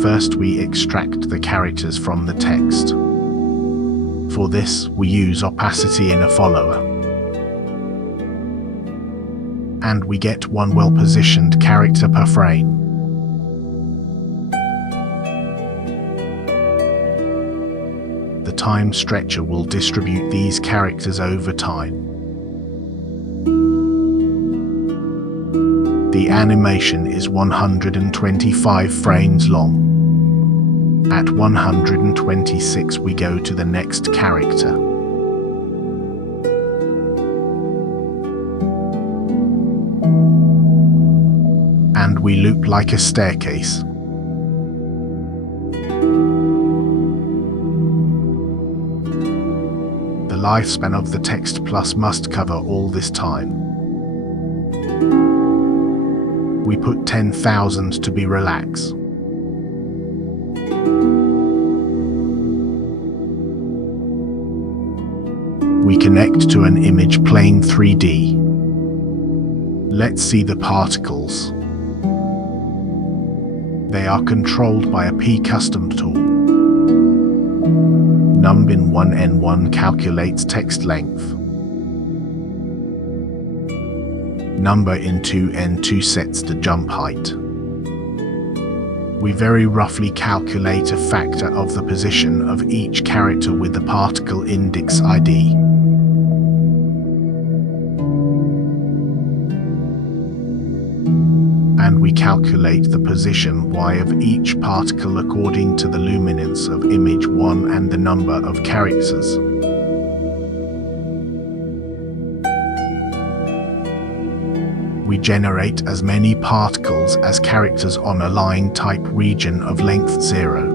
First, we extract the characters from the text. For this, we use opacity in a follower. And we get one well-positioned character per frame. The time stretcher will distribute these characters over time. The animation is 125 frames long. At 126 we go to the next character. And we loop like a staircase. The lifespan of the text plus must cover all this time. We put 10,000 to be relaxed. We connect to an image plane 3D. Let's see the particles. They are controlled by a P-Custom tool. Numbin1N1 calculates text length. Numbin2N2 sets the jump height. We very roughly calculate a factor of the position of each character with the particle index ID. And we calculate the position Y of each particle according to the luminance of image 1 and the number of characters. We generate as many particles as characters on a line type region of length 0.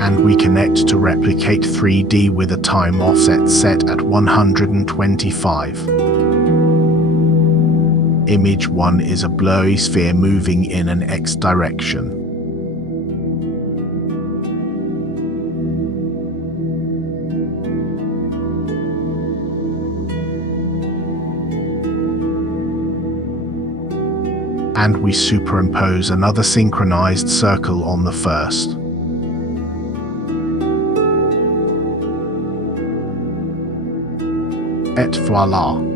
And we connect to replicate 3D with a time offset set at 125. Image 1 is a blurry sphere moving in an X direction. And we superimpose another synchronized circle on the first. Et voila!